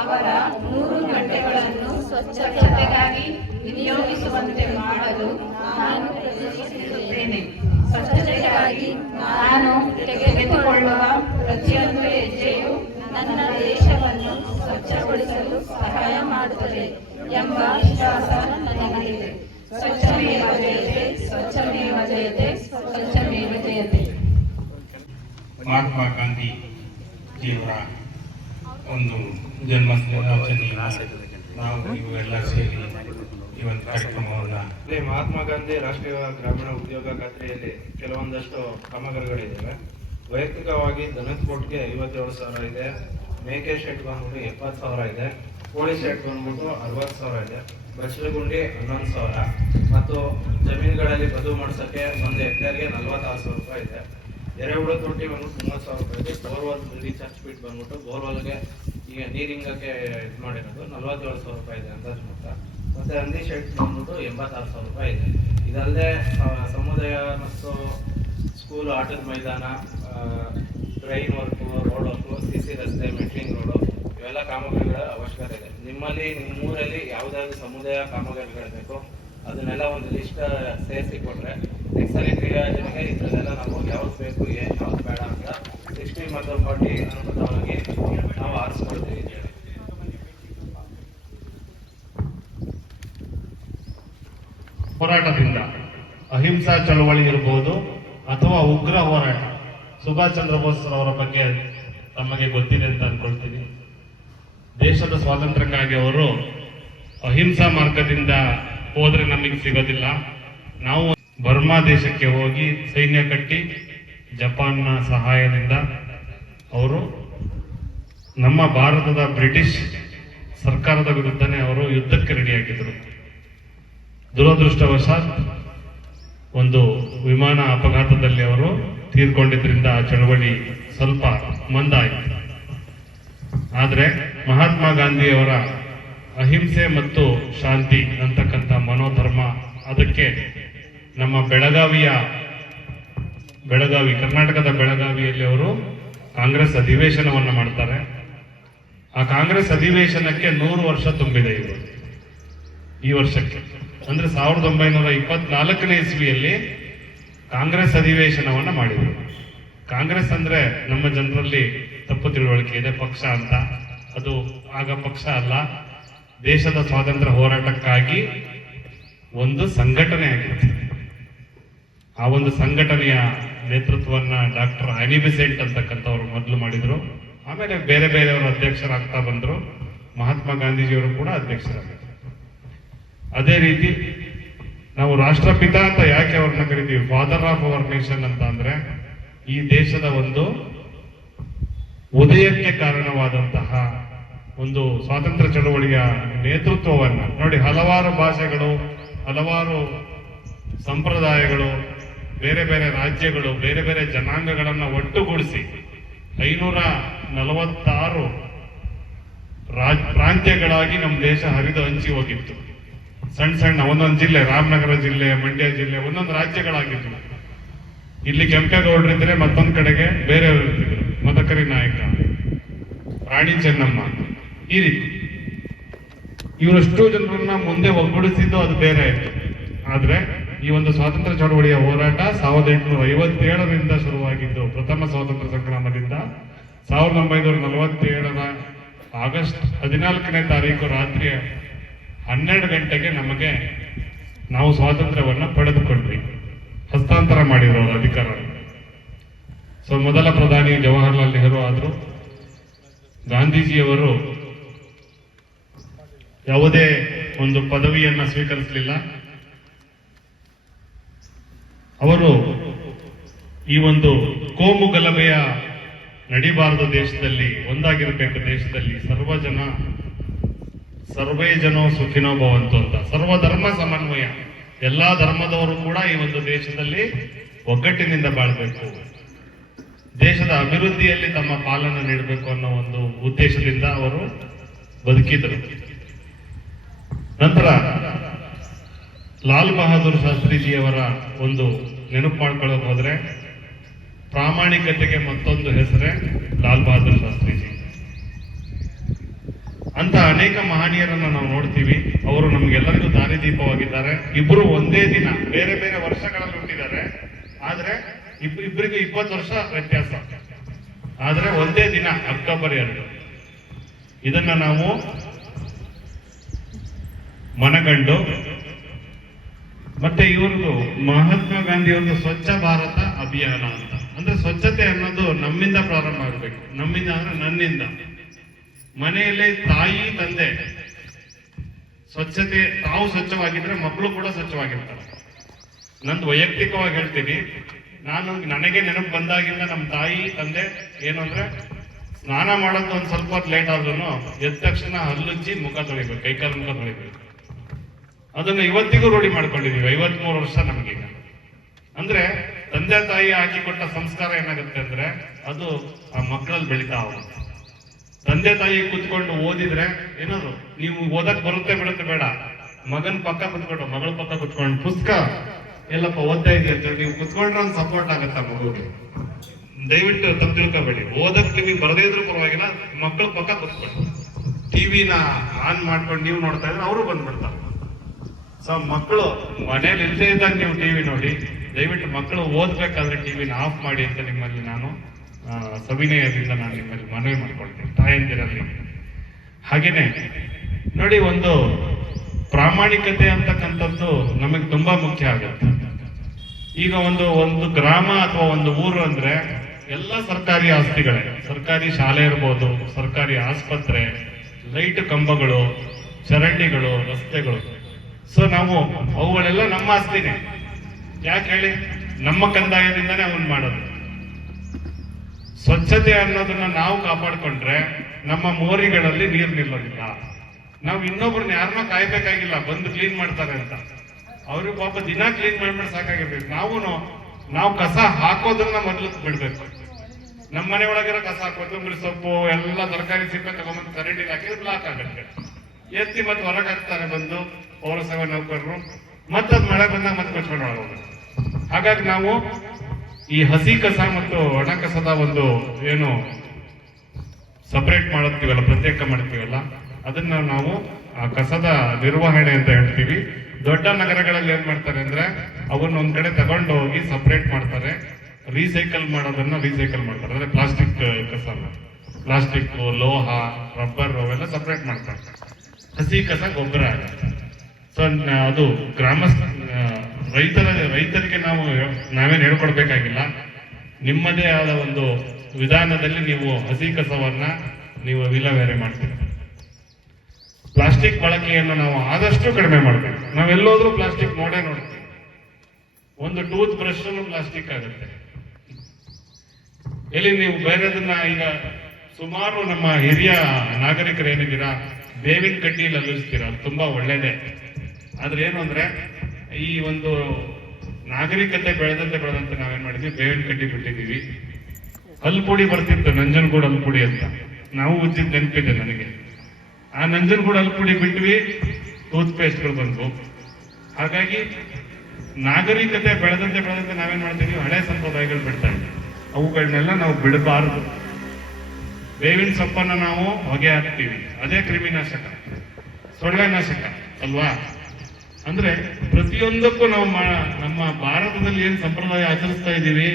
ಅವರ 100 ಗಂಟೆಗಳನ್ನು ಸ್ವಚ್ಛತೆಗಾಗಿ ವಿನಿಯೋಗಿಸುವಂತೆ ಮಾಡಲು ನಾನು ಪ್ರಯತ್ನಿಸುತ್ತೇನೆ. ಸ್ವಚ್ಛತೆಗಾಗಿ ನಾನು ತೆಗೆದುಕೊಳ್ಳುವ ಪ್ರತಿಯೊಂದು ಹೆಜ್ಜೆಯು ನನ್ನ ದೇಶವನ್ನು ಸ್ವಚ್ಛಗೊಳಿಸಲು ಸಹಾಯ ಮಾಡುತ್ತದೆ ಎಂಬ ವಿಶ್ವಾಸ ನನಗಿದೆ. ಸ್ವಚ್ಛಮೇವ ಜಯತೆ, ಸ್ವಚ್ಛಮೇವ ಜಯತೆ, ಸ್ವಚ್ಛಮೇವ ಜಯತೆ. ಮಹಾತ್ಮ ಗಾಂಧಿ ಜಿಯವರ ಒಂದು ಜನ್ಮದಿನಾಚರಣೆಯನ್ನು ನಾವು ಇವೆಲ್ಲ ಸೇರಿ ಈ ಒಂದು ಕಾರ್ಯಕ್ರಮವನ್ನು ಮಹಾತ್ಮ ಗಾಂಧಿ ರಾಷ್ಟ್ರೀಯ ಗ್ರಾಮೀಣ ಉದ್ಯೋಗ ಖಾತ್ರಿಯಲ್ಲಿ ಕೆಲವೊಂದಷ್ಟು ಕಾಮಗಾರಿಗಳಿದ್ದಾವೆ. ವೈಯಕ್ತಿಕವಾಗಿ ದನದ ಕೊಟ್ಟಿಗೆ 57,000 ಇದೆ, ಮೇಕೆ ಶೆಡ್ ಬಂದ್ಬಿಟ್ಟು 70,000 ಇದೆ, ಕೋಳಿ ಶೆಡ್ ಬಂದ್ಬಿಟ್ಟು 60,000 ಇದೆ, ಬಚ್ಚಲಗುಂಡಿ 11,000 ಮತ್ತು ಜಮೀನುಗಳಲ್ಲಿ ಬದು ಮಾಡಿಸೋಕ್ಕೆ 1 ಹೆಕ್ಟೇರ್ಗೆ 46,000 ರೂಪಾಯಿ ಇದೆ. ಎರೆಹುಳು ತೊಟ್ಟಿ ಬಂದ್ಬಿಟ್ಟು 30,000 ರೂಪಾಯಿ ಇದೆ. ಬೋರ್ವೆಲ್ ರೀಚಾರ್ಜ್ ಬಿಟ್ ಬಂದ್ಬಿಟ್ಟು ಬೋರ್ವೆಲ್ಗೆ ಈಗ ನೀರಿಂಗಕ್ಕೆ ಇದು ಮಾಡಿರೋದು 47,000 ರೂಪಾಯಿ ಇದೆ ಅಂದಾಜು ಮೊತ್ತ. ಮತ್ತೆ ಹಂದಿ ಶೆಡ್ ಬಂದ್ಬಿಟ್ಟು 86,000 ರೂಪಾಯಿ ಇದೆ. ಇದಲ್ಲದೆ ಸಮುದಾಯ ಮತ್ತು ಸ್ಕೂಲ್ ಆಟದ ಮೈದಾನ, train work, road work, CC ರಸ್ತೆ, ಮೆಟ್ಲಿಂಗ್ ರೋಡು ಇವೆಲ್ಲ ಕಾಮಗಾರಿಗಳ ಅವಶ್ಯಕತೆ ಇದೆ. ನಿಮ್ಮಲ್ಲಿ ನಿಮ್ಮೂರಲ್ಲಿ ಯಾವುದಾದ್ರು ಸಮುದಾಯ ಕಾಮಗಾರಿಗಳು ಬೇಕು ಅದನ್ನೆಲ್ಲ ಒಂದು ಲಿಸ್ಟ್ ಸೇರಿಸಿ ಕೊಟ್ಟರೆ ನೆಕ್ಸ್ಟ್ ಸಲ ಕ್ರಿಯಾಯೋಜನೆಗೆ ಇದರಲ್ಲೆಲ್ಲ ನಾವು ಯಾವ್ದು ಬೇಕು ಯಾವ್ದು ಬೇಡ ಅಂತ 60 ಮತ್ತು 40 ಅನುಕೂಲವಾಗಿ ನಾವು ಆರಿಸ್ಕೊಳ್ತೀವಿ. ಹೋರಾಟದಿಂದ ಅಹಿಂಸಾ ಚಳವಳಿ ಇರಬಹುದು ಅಥವಾ ಉಗ್ರ ಹೋರಾಟ, ಸುಭಾಷ್ ಚಂದ್ರ ಬೋಸ್ ಅವರ ಬಗ್ಗೆ ತಮಗೆ ಗೊತ್ತಿದೆ ಅಂತ ಅನ್ಕೊಳ್ತೀನಿ. ದೇಶದ ಸ್ವಾತಂತ್ರ್ಯಕ್ಕಾಗಿ ಅವರು ಅಹಿಂಸಾ ಮಾರ್ಗದಿಂದ ಹೋದ್ರೆ ನಮಗೆ ಸಿಗೋದಿಲ್ಲ. ನಾವು ಬರ್ಮಾ ದೇಶಕ್ಕೆ ಹೋಗಿ ಸೈನ್ಯ ಕಟ್ಟಿ ಜಪಾನ್ನ ಸಹಾಯದಿಂದ ಅವರು ನಮ್ಮ ಭಾರತದ ಬ್ರಿಟಿಷ್ ಸರ್ಕಾರದ ವಿರುದ್ಧನೇ ಅವರು ಯುದ್ಧಕ್ಕೆ ರೆಡಿಯಾಗಿದ್ದರು. ದುರದೃಷ್ಟವಶಾತ್ ಒಂದು ವಿಮಾನ ಅಪಘಾತದಲ್ಲಿ ಅವರು ತೀರ್ಕೊಂಡಿದ್ರಿಂದ ಆ ಚಳವಳಿ ಸ್ವಲ್ಪ ಮಂದಾಯಿತು. ಆದರೆ ಮಹಾತ್ಮ ಗಾಂಧಿಯವರ ಅಹಿಂಸೆ ಮತ್ತು ಶಾಂತಿ ಅಂತಕ್ಕಂಥ ಮನೋಧರ್ಮ, ಅದಕ್ಕೆ ನಮ್ಮ ಬೆಳಗಾವಿ ಕರ್ನಾಟಕದ ಬೆಳಗಾವಿಯಲ್ಲಿ ಅವರು ಕಾಂಗ್ರೆಸ್ ಅಧಿವೇಶನವನ್ನು ಮಾಡ್ತಾರೆ. ಆ ಕಾಂಗ್ರೆಸ್ ಅಧಿವೇಶನಕ್ಕೆ 100 ವರ್ಷ ತುಂಬಿದೆ ಈ ವರ್ಷಕ್ಕೆ. ಅಂದ್ರೆ 1924ನೇ ಇಸ್ವಿಯಲ್ಲಿ ಕಾಂಗ್ರೆಸ್ ಅಧಿವೇಶನವನ್ನ ಮಾಡಿದರು. ಕಾಂಗ್ರೆಸ್ ಅಂದ್ರೆ ನಮ್ಮ ಜನರಲ್ಲಿ ತಪ್ಪು ತಿಳುವಳಿಕೆ ಇದೆ, ಪಕ್ಷ ಅಂತ. ಅದು ಆಗ ಪಕ್ಷ ಅಲ್ಲ, ದೇಶದ ಸ್ವಾತಂತ್ರ್ಯ ಹೋರಾಟಕ್ಕಾಗಿ ಒಂದು ಸಂಘಟನೆ ಆಗಿತ್ತು. ಆ ಒಂದು ಸಂಘಟನೆಯ ನೇತೃತ್ವವನ್ನ ಡಾಕ್ಟರ್ ಆನಿ ಬೆಸೆಂಟ್ ಅಂತಕ್ಕಂಥವ್ರು ಮೊದಲು ಮಾಡಿದ್ರು. ಆಮೇಲೆ ಬೇರೆ ಬೇರೆಯವರು ಅಧ್ಯಕ್ಷರಾಗ್ತಾ ಬಂದ್ರು. ಮಹಾತ್ಮ ಗಾಂಧೀಜಿಯವರು ಕೂಡ ಅಧ್ಯಕ್ಷರಾಗಿದ್ರು. ಅದೇ ರೀತಿ ನಾವು ರಾಷ್ಟ್ರಪಿತ ಅಂತ ಯಾಕೆ ಅವ್ರನ್ನ ಕರಿತೀವಿ, ಫಾದರ್ ಆಫ್ ಅವರ್ ನೇಷನ್ ಅಂತ ಅಂದ್ರೆ ಈ ದೇಶದ ಒಂದು ಉದಯಕ್ಕೆ ಕಾರಣವಾದಂತಹ ಒಂದು ಸ್ವಾತಂತ್ರ್ಯ ಚಳವಳಿಯ ನೇತೃತ್ವವನ್ನ ನೋಡಿ. ಹಲವಾರು ಭಾಷೆಗಳು, ಹಲವಾರು ಸಂಪ್ರದಾಯಗಳು, ಬೇರೆ ಬೇರೆ ರಾಜ್ಯಗಳು, ಬೇರೆ ಬೇರೆ ಜನಾಂಗಗಳನ್ನ ಒಟ್ಟುಗೂಡಿಸಿ 546 ಪ್ರಾಂತ್ಯಗಳಾಗಿ ನಮ್ಮ ದೇಶ ಹರಿದು ಹಂಚಿ ಹೋಗಿತ್ತು. ಸಣ್ಣ ಸಣ್ಣ ಒಂದೊಂದು ಜಿಲ್ಲೆ, ರಾಮನಗರ ಜಿಲ್ಲೆ, ಮಂಡ್ಯ ಜಿಲ್ಲೆ, ಒಂದೊಂದು ರಾಜ್ಯಗಳಾಗಿತ್ತು. ಇಲ್ಲಿ ಕೆಂಪೇಗೌಡರಿದ್ರೆ ಮತ್ತೊಂದು ಕಡೆಗೆ ಬೇರೆಯವರು ಇರ್ತಿದ್ರು, ಮದಕರಿ ನಾಯಕ, ರಾಣಿ ಚೆನ್ನಮ್ಮ, ಈ ರೀತಿ ಇವರಷ್ಟು ಜನರನ್ನ ಮುಂದೆ ಒಗ್ಗೂಡಿಸಿದ್ದು ಅದು ಬೇರೆ ಆಯ್ತು. ಆದ್ರೆ ಈ ಒಂದು ಸ್ವಾತಂತ್ರ್ಯ ಚಳವಳಿಯ ಹೋರಾಟ 1857ರಿಂದ ಶುರುವಾಗಿದ್ದು, ಪ್ರಥಮ ಸ್ವಾತಂತ್ರ್ಯ ಸಂಗ್ರಾಮದಿಂದ 1947ರ ಆಗಸ್ಟ್ 14ನೇ ತಾರೀಕು ರಾತ್ರಿ 12 ಗಂಟೆಗೆ ನಾವು ಸ್ವಾತಂತ್ರ್ಯವನ್ನ ಪಡೆದುಕೊಂಡ್ವಿ, ಹಸ್ತಾಂತರ ಮಾಡಿದ್ರು ಅವರ ಅಧಿಕಾರ. ಸೊ ಮೊದಲ ಪ್ರಧಾನಿ ಜವಾಹರ್ಲಾಲ್ ನೆಹರು ಆದ್ರು. ಗಾಂಧೀಜಿಯವರು ಯಾವುದೇ ಒಂದು ಪದವಿಯನ್ನ ಸ್ವೀಕರಿಸಲಿಲ್ಲ. ಅವರು ಈ ಒಂದು ಕೋಮು ಗಲಭೆಯ ನಡಿಬಾರದು, ದೇಶದಲ್ಲಿ ಒಂದಾಗಿರಬೇಕು, ದೇಶದಲ್ಲಿ ಸರ್ವೇ ಜನೋ ಸುಖಿನೋ ಭವಂತು ಅಂತ, ಸರ್ವಧರ್ಮ ಸಮನ್ವಯ, ಎಲ್ಲಾ ಧರ್ಮದವರು ಕೂಡ ಈ ಒಂದು ದೇಶದಲ್ಲಿ ಒಗ್ಗಟ್ಟಿನಿಂದ ಬಾಳ್ಬೇಕು, ದೇಶದ ಅಭಿವೃದ್ಧಿಯಲ್ಲಿ ತಮ್ಮ ಪಾಲನ್ನು ನೀಡಬೇಕು ಅನ್ನೋ ಒಂದು ಉದ್ದೇಶದಿಂದ ಅವರು ಬದುಕಿದರು. ನಂತರ ಲಾಲ್ ಬಹದ್ದೂರ್ ಶಾಸ್ತ್ರೀಜಿಯವರ ಒಂದು ನೆನಪು ಮಾಡ್ಕೊಳ್ಳೋಕೆ ಹೋದ್ರೆ ಪ್ರಾಮಾಣಿಕತೆಗೆ ಮತ್ತೊಂದು ಹೆಸರೇ ಲಾಲ್ ಬಹದ್ದೂರ್ ಶಾಸ್ತ್ರೀಜಿ. ಅಂತ ಅನೇಕ ಮಹನೀಯರನ್ನ ನಾವು ನೋಡ್ತೀವಿ. ಅವರು ನಮ್ಗೆಲ್ಲರಿಗೂ ದಾರಿದೀಪವಾಗಿದ್ದಾರೆ. ಇಬ್ಬರು ಒಂದೇ ದಿನ, ಬೇರೆ ಬೇರೆ ವರ್ಷಗಳಲ್ಲಿ ಹುಟ್ಟಿದ್ದಾರೆ, ಆದ್ರೆ ಇಬ್ಬರಿಗೂ 20 ವರ್ಷ ವ್ಯತ್ಯಾಸ, ಆದ್ರೆ ಒಂದೇ ದಿನ ಅಕ್ಟೋಬರ್ 2. ಇದನ್ನ ನಾವು ಮನಗಂಡು, ಮತ್ತೆ ಇವ್ರದ್ದು ಮಹಾತ್ಮ ಗಾಂಧಿ ಅವ್ರದ್ದು ಸ್ವಚ್ಛ ಭಾರತ ಅಭಿಯಾನ ಅಂತ, ಅಂದ್ರೆ ಸ್ವಚ್ಛತೆ ಅನ್ನೋದು ನಮ್ಮಿಂದ ಪ್ರಾರಂಭ ಆಗಬೇಕು. ನಮ್ಮಿಂದ ಅಂದ್ರೆ ನನ್ನಿಂದ. ಮನೆಯಲ್ಲೇ ತಾಯಿ ತಂದೆ ಸ್ವಚ್ಛತೆ, ತಾವು ಸ್ವಚ್ಛವಾಗಿದ್ರೆ ಮಕ್ಕಳು ಕೂಡ ಸ್ವಚ್ಛವಾಗಿರ್ತಾರೆ. ನಂದು ವೈಯಕ್ತಿಕವಾಗಿ ಹೇಳ್ತೀನಿ, ನನಗೆ ನೆನಪು ಬಂದಾಗಿಂದ ನಮ್ಮ ತಾಯಿ ತಂದೆ ಏನು ಅಂದ್ರೆ, ಸ್ನಾನ ಮಾಡೋದು ಒಂದ್ ಸ್ವಲ್ಪ ಹೊತ್ತು ಲೇಟ್ ಆದ್ರೂ ಎದ್ದ ತಕ್ಷಣ ಹಲ್ಲುಜ್ಜಿ ಮುಖ ತೊಳಿಬೇಕು, ಕೈಕಾಲು ಮುಖ ತೊಳಿಬೇಕು. ಅದನ್ನ ಇವತ್ತಿಗೂ ರೂಢಿ ಮಾಡ್ಕೊಂಡಿದೀವಿ. 53 ವರ್ಷ ನಮಗೀಗ. ಅಂದ್ರೆ ತಂದೆ ತಾಯಿ ಹಾಕಿಕೊಟ್ಟ ಸಂಸ್ಕಾರ ಏನಾಗುತ್ತೆ ಅಂದ್ರೆ ಅದು ಆ ಮಕ್ಕಳಲ್ಲಿ ಬೆಳೀತಾ ಹೋಗುತ್ತೆ. ತಂದೆ ತಾಯಿ ಕೂತ್ಕೊಂಡು ಓದಿದ್ರೆ ಏನಾದ್ರು, ನೀವು ಓದಕ್ ಬರುತ್ತೆ ಬಿಡುತ್ತೆ ಬೇಡ, ಮಗನ್ ಪಕ್ಕ ಕುತ್ಕೊಂಡು, ಮಗಳ ಪಕ್ಕ ಕುತ್ಕೊಂಡು ಪುಸ್ತಕ ಎಲ್ಲಪ್ಪ ಓದ್ತಾ ಇದೆಯಾ ಅಂತ ನೀವು ಕುತ್ಕೊಂಡ್ರೆ ಒಂದು ಸಪೋರ್ಟ್ ಆಗತ್ತ ಮಗುಗೆ. ದಯವಿಟ್ಟು ತಪ್ಪು ತಿಳ್ಕೊಬೇಡಿ. ಓದಕ್ ನಿಮಗೆ ಬರದೇ ಇದ್ರೂ ಪರವಾಗಿಲ್ಲ, ಮಕ್ಕಳ ಪಕ್ಕ ಕುತ್ಕೊಂಡು ಟಿವಿನ ಆನ್ ಮಾಡ್ಕೊಂಡು ನೀವು ನೋಡ್ತಾ ಇದ್ರೆ ಅವರು ಬಂದ್ಬಿಡ್ತಾರೆ. ಸೊ ಮಕ್ಕಳು ಮನೇಲಿ ಇಲ್ಲದೆ ಇದ್ದಾಗ ನೀವು ಟಿವಿ ನೋಡಿ. ದಯವಿಟ್ಟು ಮಕ್ಕಳು ಓದ್ಬೇಕಾದ್ರೆ ಟಿವಿನ ಆಫ್ ಮಾಡಿ ಅಂತ ನಿಮ್ಮಲ್ಲಿ ನಾನು ಸವಿನಯದಿಂದ ನಾನು ನಿಮ್ಮಲ್ಲಿ ಮನವಿ ಮಾಡ್ಕೊಳ್ತೀನಿ, ತಾಯಂದಿರಲ್ಲಿ. ಹಾಗೇನೆ ನೋಡಿ, ಒಂದು ಪ್ರಾಮಾಣಿಕತೆ ಅಂತಕ್ಕಂಥದ್ದು ನಮಗೆ ತುಂಬಾ ಮುಖ್ಯ ಆಗುತ್ತೆ. ಈಗ ಒಂದು ಗ್ರಾಮ ಅಥವಾ ಒಂದು ಊರು ಅಂದ್ರೆ ಎಲ್ಲ ಸರ್ಕಾರಿ ಆಸ್ತಿಗಳೇ, ಸರ್ಕಾರಿ ಶಾಲೆ ಇರ್ಬೋದು, ಸರ್ಕಾರಿ ಆಸ್ಪತ್ರೆ, ಲೈಟ್ ಕಂಬಗಳು, ಚರಂಡಿಗಳು, ರಸ್ತೆಗಳು. ಸೊ ನಾವು ಅವುಗಳೆಲ್ಲ ನಮ್ಮ ಆಸ್ತಿನೇ. ಯಾಕೆ ಹೇಳಿ? ನಮ್ಮ ಕಂದಾಯದಿಂದನೇ ಅವನ್ ಮಾಡೋದು. ಸ್ವಚ್ಛತೆ ಅನ್ನೋದನ್ನ ನಾವು ಕಾಪಾಡ್ಕೊಂಡ್ರೆ ನಮ್ಮ ಮೋರಿಗಳಲ್ಲಿ ನೀರು ನಿಲ್ಲೋದಿಲ್ಲ. ನಾವು ಇನ್ನೊಬ್ರನ್ನ ಯಾರನ್ನ ಕಾಯ್ಬೇಕಾಗಿಲ್ಲ, ಬಂದು ಕ್ಲೀನ್ ಮಾಡ್ತಾರೆ ಅಂತ. ಅವ್ರಿಗೆ ಪಾಪ ದಿನ ಕ್ಲೀನ್ ಮಾಡ್ಬಿಟ್ಟು ಸಾಕಾಗಿರ್ಬೇಕು. ನಾವು ಕಸ ಹಾಕೋದನ್ನ ಮೊದಲು ಬಿಡ್ಬೇಕು. ನಮ್ಮ ಮನೆ ಒಳಗಿರೋ ಕಸ, ಕೊತ್ತಂಬರಿ ಸೊಪ್ಪು ಎಲ್ಲ ತರಕಾರಿ ಸಿಪ್ಪೆ ತಗೊಂಡ್ಬಂದು ಕರೆಂಟಿಗೆ ಹಾಕಿದ್ರೆ ಬ್ಲಾಕ್ ಆಗುತ್ತೆ. ಎತ್ತಿ ಮತ್ತೆ ಹೊರಗೆ ಹಾಕ್ತಾರೆ ಬಂದು ಪೌರಸಭಾ ನೌಕರರು, ಮತ್ತದ್ ಮಳೆ ಬಂದಾಗ ಮತ್ತೆ ಕೊಚ್ಕೊಂಡು ಹೋಗೋದು. ಹಾಗಾಗಿ ನಾವು ಈ ಹಸಿ ಕಸ ಮತ್ತು ಒಣ ಕಸದ ಒಂದು ಏನು ಸಪರೇಟ್ ಮಾಡುತ್ತೀವಲ್ಲ, ಪ್ರತ್ಯೇಕ ಮಾಡ್ತೀವಲ್ಲ, ಅದನ್ನ ನಾವು ಆ ಕಸದ ನಿರ್ವಹಣೆ ಅಂತ ಹೇಳ್ತೀವಿ. ದೊಡ್ಡ ನಗರಗಳಲ್ಲಿ ಏನ್ ಮಾಡ್ತಾರೆ ಅಂದ್ರೆ ಅವನ್ನ ಒಂದ್ ಕಡೆ ತಗೊಂಡು ಹೋಗಿ ಸಪರೇಟ್ ಮಾಡ್ತಾರೆ. ರೀಸೈಕಲ್ ಮಾಡೋದನ್ನ ರೀಸೈಕಲ್ ಮಾಡ್ತಾರೆ, ಅಂದ್ರೆ ಪ್ಲಾಸ್ಟಿಕ್ ಕಸನ, ಪ್ಲಾಸ್ಟಿಕ್, ಲೋಹ, ರಬ್ಬರ್ ಅವೆಲ್ಲ ಸಪರೇಟ್ ಮಾಡ್ತಾರೆ. ಹಸಿ ಕಸ ಗೊಬ್ಬರ ಆಗುತ್ತೆ. ಸೊ ಅದು ರೈತರಿಗೆ ನಾವೇನು ಹೇಳ್ಕೊಡ್ಬೇಕಾಗಿಲ್ಲ. ನಿಮ್ಮದೇ ಆದ ಒಂದು ವಿಧಾನದಲ್ಲಿ ನೀವು ಹಸಿ ಕಸವನ್ನ ನೀವು ವಿಲೇವಾರಿ ಮಾಡ್ತೀರಿ. ಪ್ಲಾಸ್ಟಿಕ್ ಬಳಕೆಯನ್ನು ನಾವು ಆದಷ್ಟು ಕಡಿಮೆ ಮಾಡಬೇಕು. ನಾವೆಲ್ಲೋದ್ರೂ ಪ್ಲಾಸ್ಟಿಕ್ ನೋಡ್ತೀವಿ. ಒಂದು ಟೂತ್ ಬ್ರಷ್ ಪ್ಲಾಸ್ಟಿಕ್ ಆಗುತ್ತೆ. ಎಲ್ಲಿ ನೀವು ಬೇರೆದನ್ನ, ಈಗ ಸುಮಾರು ನಮ್ಮ ಹಿರಿಯ ನಾಗರಿಕರು ಏನಿದ್ದೀರಾ, ಬೇವಿನ ಕಡ್ಡಿಯಲ್ಲಿ ಅಲ್ಲಿಸ್ತೀರ, ಅದು ತುಂಬಾ ಒಳ್ಳೇದೇ. ಆದ್ರೆ ಏನು ಅಂದ್ರೆ ಈ ಒಂದು ನಾಗರಿಕತೆ ಬೆಳೆದಂತೆ ನಾವೇನ್ ಮಾಡಿದ್ವಿ, ಬೇವಿನ ಕಡ್ಡಿ ಬಿಟ್ಟಿದೀವಿ. ಹಲ್ಪುಡಿ ಬರ್ತಿತ್ತು, ನಂಜನಗೂಡು ಹಲ್ಪುಡಿ ಅಂತ, ನಾವು ಉಜ್ಜಿದ್ ನೆನಪಿದೆ ನನಗೆ. ಆ ನಂಜನಗೂಡು ಹಲ್ಪುಡಿ ಬಿಟ್ವಿ, ಟೂತ್ ಪೇಸ್ಟ್ಗಳು ಬಂದ್ವು. ಹಾಗಾಗಿ ನಾಗರಿಕತೆ ಬೆಳೆದಂತೆ ನಾವೇನ್ ಮಾಡ್ತೀವಿ, ಹಳೆ ಸಂಪ್ರದಾಯಗಳು ಬಿಡ್ತಾ ಇದ್ವಿ. ಅವುಗಳನ್ನೆಲ್ಲ ನಾವು ಬಿಡಬಾರದು. ಬೇವಿನ ಸೊಪ್ಪನ್ನ ನಾವು ಹೊಗೆ ಹಾಕ್ತೀವಿ, ಅದೇ ಕ್ರಿಮಿನಾಶಕ, ಸೊಳ್ಳೆನಾಶಕ ಅಲ್ವಾ? ಅಂದ್ರೆ ಪ್ರತಿಯೊಂದಕ್ಕೂ ನಾವು ನಮ್ಮ ಭಾರತದಲ್ಲಿ ಏನ್ ಸಂಪ್ರದಾಯ ಆಚರಿಸ್ತಾ ಇದ್ದೀವಿ,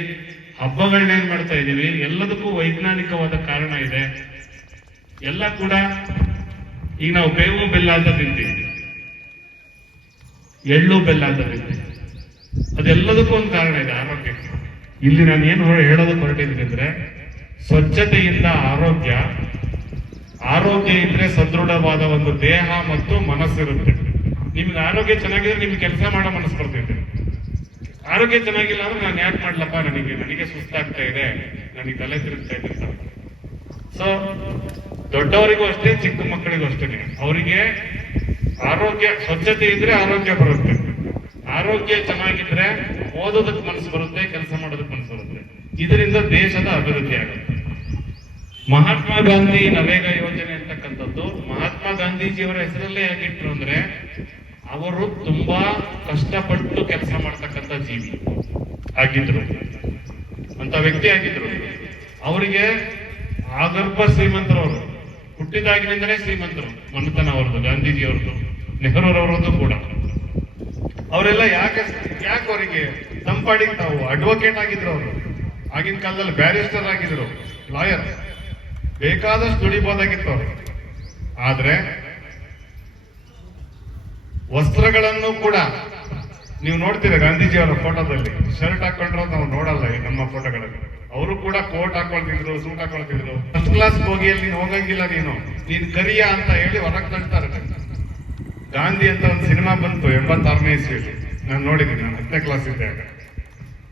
ಹಬ್ಬಗಳನ್ನೇನ್ ಮಾಡ್ತಾ ಇದ್ದೀವಿ, ಎಲ್ಲದಕ್ಕೂ ವೈಜ್ಞಾನಿಕವಾದ ಕಾರಣ ಇದೆ. ಎಲ್ಲ ಕೂಡ ಈಗ ನಾವು ಬೇವು ಬೆಲ್ಲ ಅಂತ ತಿಂತೀವಿ, ಎಳ್ಳು ಬೆಲ್ಲ ಅಂತ ತಿಂತೀವಿ. ಅದೆಲ್ಲದಕ್ಕೂ ಒಂದು ಕಾರಣ ಇದೆ, ಆರೋಗ್ಯಕ್ಕೆ. ಇಲ್ಲಿ ನಾನು ಏನು ಹೇಳೋದಕ್ಕೆ ಹೊರಟಿದ್ದೀನಿ ಅಂದ್ರೆ, ಸ್ವಚ್ಛತೆಯಿಂದ ಆರೋಗ್ಯ ಇದ್ರೆ ಸದೃಢವಾದ ಒಂದು ದೇಹ ಮತ್ತು ಮನಸ್ಸಿರುತ್ತೆ. ನಿಮ್ಗೆ ಆರೋಗ್ಯ ಚೆನ್ನಾಗಿದ್ರೆ ನಿಮ್ಗೆ ಕೆಲಸ ಮಾಡೋ ಮನಸ್ಸು ಬರ್ತೈತೆ. ಆರೋಗ್ಯ ಚೆನ್ನಾಗಿಲ್ಲ ಅಂದ್ರೆ ನಾನು ಯಾಕೆ ಮಾಡ್ಲಪ್ಪ, ನನಗೆ ಸುಸ್ತಾಗ್ತಾ ಇದೆ, ನನಗೆ ತಲೆ ತಿರುಗ್ತಾ ಇದೆ ಅಂತ. ಸೊ ದೊಡ್ಡವರಿಗೂ ಅಷ್ಟೇ, ಚಿಕ್ಕ ಮಕ್ಕಳಿಗೂ ಅಷ್ಟೇ. ಅವರಿಗೆ ಆರೋಗ್ಯ, ಸ್ವಚ್ಛತೆ ಇದ್ರೆ ಆರೋಗ್ಯ ಬರುತ್ತೆ. ಆರೋಗ್ಯ ಚೆನ್ನಾಗಿದ್ರೆ ಓದೋದಕ್ಕೆ ಮನಸ್ಸು ಬರುತ್ತೆ, ಕೆಲಸ ಮಾಡೋದಕ್ಕೆ ಮನಸ್ಸು ಬರುತ್ತೆ. ಇದರಿಂದ ದೇಶದ ಅಭಿವೃದ್ಧಿ ಆಗುತ್ತೆ. ಮಹಾತ್ಮ ಗಾಂಧಿ ನರೇಗಾ ಯೋಜನೆ ಅಂತಕ್ಕಂಥದ್ದು ಮಹಾತ್ಮ ಗಾಂಧೀಜಿಯವರ ಹೆಸರಲ್ಲೇ ಹೇಗಿಟ್ರು ಅಂದ್ರೆ, ಅವರು ತುಂಬಾ ಕಷ್ಟಪಟ್ಟು ಕೆಲಸ ಮಾಡ್ತಕ್ಕಂಥ ಜೀವಿ ಆಗಿದ್ರು. ಅಂತ ವ್ಯಕ್ತಿ ಆಗಿದ್ರು. ಅವರಿಗೆ ಆಗರ್ಭ ಶ್ರೀಮಂತರವರು, ಹುಟ್ಟಿದಾಗಿನಿಂದಲೇ ಶ್ರೀಮಂತರು, ಮನೆತನ ಅವ್ರದ್ದು, ಗಾಂಧೀಜಿಯವ್ರದ್ದು, ನೆಹರೂರವ್ರದ್ದು ಕೂಡ. ಅವರೆಲ್ಲ ಯಾಕೆ ಅವರಿಗೆ ತಂಪಾಡಿಗೆ ತಾವು ಅಡ್ವೊಕೇಟ್ ಆಗಿದ್ರು. ಅವರು ಆಗಿನ ಕಾಲದಲ್ಲಿ ಬ್ಯಾರಿಸ್ಟರ್ ಆಗಿದ್ರು, ಲಾಯರ್, ಬೇಕಾದಷ್ಟು ದುಡಿಬೋದಾಗಿತ್ತು ಅವರು. ಆದ್ರೆ ವಸ್ತ್ರಗಳನ್ನು ಕೂಡ ನೀವು ನೋಡ್ತೀರಾ ಗಾಂಧೀಜಿಯವರ ಫೋಟೋದಲ್ಲಿ ಶರ್ಟ್ ಹಾಕೊಂಡ್ರೆ ನಾವು ನೋಡಲ್ಲ ಈ ನಮ್ಮ ಫೋಟೋಗಳಲ್ಲಿ. ಅವರು ಕೂಡ ಕೋಟ್ ಹಾಕೊಳ್ತಿದ್ರು, ಸೂಟ್ ಹಾಕೊಳ್ತಿದ್ರು. ಫಸ್ಟ್ ಕ್ಲಾಸ್ ಬೋಗಿಯಲ್ಲಿ ನೀನು ಹೋಗಂಗಿಲ್ಲ, ನೀನ್ ಕರಿಯ ಅಂತ ಹೇಳಿ ಹೊರಗೆ ತಳ್ತಾರೆ. ಗಾಂಧಿ ಅಂತ ಒಂದು ಸಿನಿಮಾ ಬಂತು 86ನೇ ಇಸ್ವಿಯಲ್ಲಿ, ನಾನು ನೋಡಿದ್ದೀನಿ, ನಾನು 10ನೇ ಕ್ಲಾಸ್ ಇದ್ದಾಗ.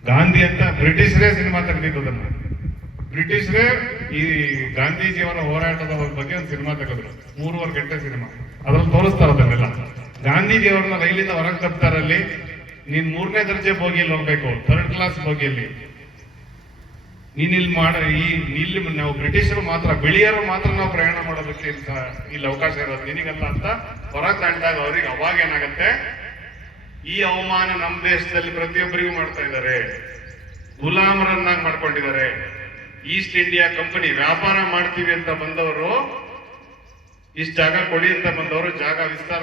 ಗಾಂಧಿ ಅಂತ ಬ್ರಿಟಿಷರೇ ಸಿನಿಮಾ ತೆಗೆದಿದ್ದದನ್ನ. ಬ್ರಿಟಿಷರೇ ಈ ಗಾಂಧೀಜಿಯವರ ಹೋರಾಟದ ಬಗ್ಗೆ ಒಂದು ಸಿನಿಮಾ ತೆಗೆದ್ರು, 3.5 ಗಂಟೆ ಸಿನಿಮಾ. ಅದ್ರಲ್ಲಿ ತೋರಿಸ್ತಾರ ಅದನ್ನೆಲ್ಲ. ಗಾಂಧೀಜಿಯವರನ್ನ ರೈಲಿಂದ ಹೊರಗೆ ತರ್ತಾರಲ್ಲಿ, ನೀನ್ 3ನೇ ದರ್ಜೆ ಬೋಗಿಯಲ್ಲಿ ಹೋಗ್ಬೇಕು, 3rd ಕ್ಲಾಸ್ ಬೋಗಿಯಲ್ಲಿ. ನೀನ್ ಇಲ್ಲಿ ನಾವು ಬ್ರಿಟಿಷರು ಮಾತ್ರ, ಬಿಳಿಯರು ಮಾತ್ರ ನಾವು ಪ್ರಯಾಣ ಮಾಡೋದಕ್ಕೆ ಇಲ್ಲಿ ಅವಕಾಶ ಇರೋದು, ನಿನಗಲ್ಲ ಅಂತ ಹೊರಗೆ ತಂದಾಗ ಅವ್ರಿಗೆ ಅವಾಗ ಏನಾಗತ್ತೆ, ಈ ಅವಮಾನ ನಮ್ಮ ದೇಶದಲ್ಲಿ ಪ್ರತಿಯೊಬ್ಬರಿಗೂ ಮಾಡ್ತಾ ಇದ್ದಾರೆ, ಗುಲಾಮರನ್ನಾಗಿ ಮಾಡ್ಕೊಂಡಿದ್ದಾರೆ. ಈಸ್ಟ್ ಇಂಡಿಯಾ ಕಂಪನಿ ವ್ಯಾಪಾರ ಮಾಡ್ತೀವಿ ಅಂತ ಬಂದವರು, ಇಷ್ಟು ಜಾಗ ಕೊಡಿ ಅಂತ ಬಂದವರು ಜಾಗ ವಿಸ್ತಾರ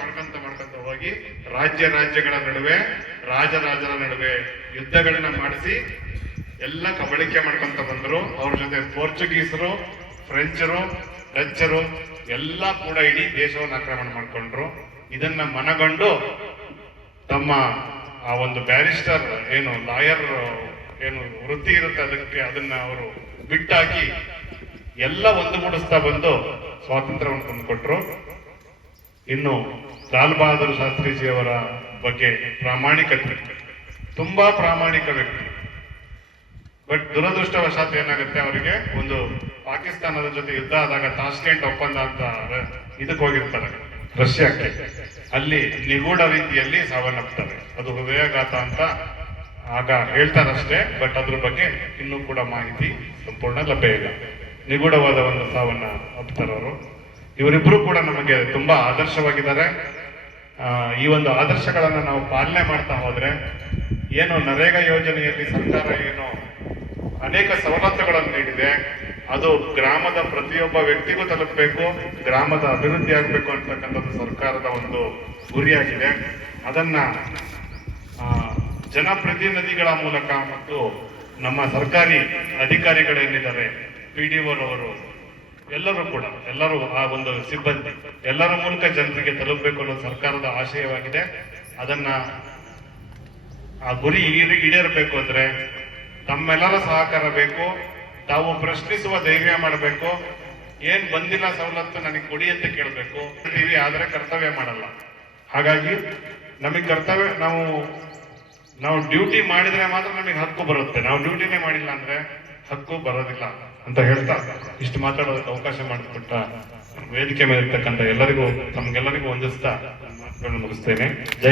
ಮಾಡ್ಕೊಂತ ಹೋಗಿ ರಾಜ್ಯಗಳ ನಡುವೆ, ರಾಜರ ನಡುವೆ ಯುದ್ಧಗಳನ್ನ ಮಾಡಿಸಿ ಎಲ್ಲ ಕಬಳಿಕೆ ಮಾಡ್ಕೊಂತ ಬಂದರು. ಅವ್ರ ಜೊತೆ ಪೋರ್ಚುಗೀಸರು, ಫ್ರೆಂಚರು, ಡಚ್ಚರು ಎಲ್ಲ ಕೂಡ ಇಡೀ ದೇಶವನ್ನು ಆಕ್ರಮಣ ಮಾಡ್ಕೊಂಡ್ರು. ಇದನ್ನ ಮನಗಂಡು ತಮ್ಮ ಆ ಒಂದು ಬ್ಯಾರಿಸ್ಟರ್ ಏನು ಲಾಯರ್ ಏನು ವೃತ್ತಿ ಇರುತ್ತೆ ಅದನ್ನ ಅವರು ಬಿಟ್ಟಾಕಿ ಎಲ್ಲ ಒಂದುಗೂಡಿಸ್ತಾ ಬಂದು ಸ್ವಾತಂತ್ರ್ಯವನ್ನು ತಂದುಕೊಟ್ರು. ಇನ್ನು ಲಾಲ್ ಬಹದ್ದೂರ್ ಶಾಸ್ತ್ರೀಜಿಯವರ ಬಗ್ಗೆ ಪ್ರಾಮಾಣಿಕತೆ, ತುಂಬಾ ಪ್ರಾಮಾಣಿಕ ವ್ಯಕ್ತಿ. ಬಟ್ ದುರದೃಷ್ಟವಶಾತ್ ಏನಾಗುತ್ತೆ, ಅವರಿಗೆ ಒಂದು ಪಾಕಿಸ್ತಾನದ ಜೊತೆ ಯುದ್ಧ ಆದಾಗ ತಾಷ್ಕೆಂಟ್ ಒಪ್ಪಂದ ಅಂತ ಇದಕ್ಕೆ ಹೋಗಿರ್ತಾರೆ ರಷ್ಯಾಕ್ಕೆ, ಅಲ್ಲಿ ನಿಗೂಢ ರೀತಿಯಲ್ಲಿ ಸಾವನ್ನಪ್ತಾರೆ. ಅದು ಹೃದಯಾಘಾತ ಅಂತ ಆಗ ಹೇಳ್ತಾರಷ್ಟೇ, ಬಟ್ ಅದ್ರ ಬಗ್ಗೆ ಇನ್ನೂ ಕೂಡ ಮಾಹಿತಿ ಸಂಪೂರ್ಣ ಲಭ್ಯ ಇಲ್ಲ. ನಿಗೂಢವಾದ ಒಂದು ಸಾವನ್ನ ಅಪ್ತಾರವರು. ಇವರಿಬ್ರು ಕೂಡ ನಮಗೆ ತುಂಬಾ ಆದರ್ಶವಾಗಿದ್ದಾರೆ. ಈ ಒಂದು ಆದರ್ಶಗಳನ್ನ ನಾವು ಪಾಲನೆ ಮಾಡ್ತಾ ಹೋದ್ರೆ, ಏನು ನರೇಗಾ ಯೋಜನೆಯಲ್ಲಿ ಸರ್ಕಾರ ಏನು ಅನೇಕ ಸವಲತ್ತುಗಳನ್ನು ನೀಡಿದೆ, ಅದು ಗ್ರಾಮದ ಪ್ರತಿಯೊಬ್ಬ ವ್ಯಕ್ತಿಗೂ ತಲುಪಬೇಕು, ಗ್ರಾಮದ ಅಭಿವೃದ್ಧಿ ಆಗಬೇಕು ಅಂತಕ್ಕಂಥದ್ದು ಸರ್ಕಾರದ ಒಂದು ಗುರಿಯಾಗಿದೆ. ಅದನ್ನ ಜನಪ್ರತಿನಿಧಿಗಳ ಮೂಲಕ ಮತ್ತು ನಮ್ಮ ಸರ್ಕಾರಿ ಅಧಿಕಾರಿಗಳೇನಿದ್ದಾರೆ, PDOರವರು ಎಲ್ಲರೂ ಆ ಒಂದು ಸಿಬ್ಬಂದಿ ಎಲ್ಲರ ಮೂಲಕ ಜನರಿಗೆ ತಲುಪಬೇಕು ಅನ್ನೋದು ಸರ್ಕಾರದ ಆಶಯವಾಗಿದೆ. ಅದನ್ನ ಆ ಗುರಿ ಈಡೇರಬೇಕು ಅಂದ್ರೆ ತಮ್ಮೆಲ್ಲರ ಸಹಕಾರ ಬೇಕು. ತಾವು ಪ್ರಶ್ನಿಸುವ ಧೈರ್ಯ ಮಾಡಬೇಕು. ಏನ್ ಬಂದಿಲ್ಲ ಸವಲತ್ತು ನನಗೆ ಕೊಡಿ ಅಂತ ಕೇಳಬೇಕು. ಆದ್ರೆ ಕರ್ತವ್ಯ ಮಾಡಲ್ಲ. ಹಾಗಾಗಿ ನಮಗೆ ಕರ್ತವ್ಯ, ನಾವು ಡ್ಯೂಟಿ ಮಾಡಿದ್ರೆ ಮಾತ್ರ ನಮಗೆ ಹಕ್ಕು ಬರುತ್ತೆ. ನಾವು ಡ್ಯೂಟಿನೇ ಮಾಡಿಲ್ಲ ಅಂದ್ರೆ ಹಕ್ಕು ಬರೋದಿಲ್ಲ ಅಂತ ಹೇಳ್ತಾ ಇಷ್ಟು ಮಾತಾಡೋದಕ್ಕೆ ಅವಕಾಶ ಮಾಡಿಕೊಟ್ಟ ವೇದಿಕೆ ಮೇಲೆ ಇರ್ತಕ್ಕಂಥ ಎಲ್ಲರಿಗೂ, ತಮ್ಗೆಲ್ಲರಿಗೂ ವಂದಿಸ್ತಾ ಮಾತುಗಳನ್ನು ಮುಗಿಸ್ತೇನೆ. ಜೈ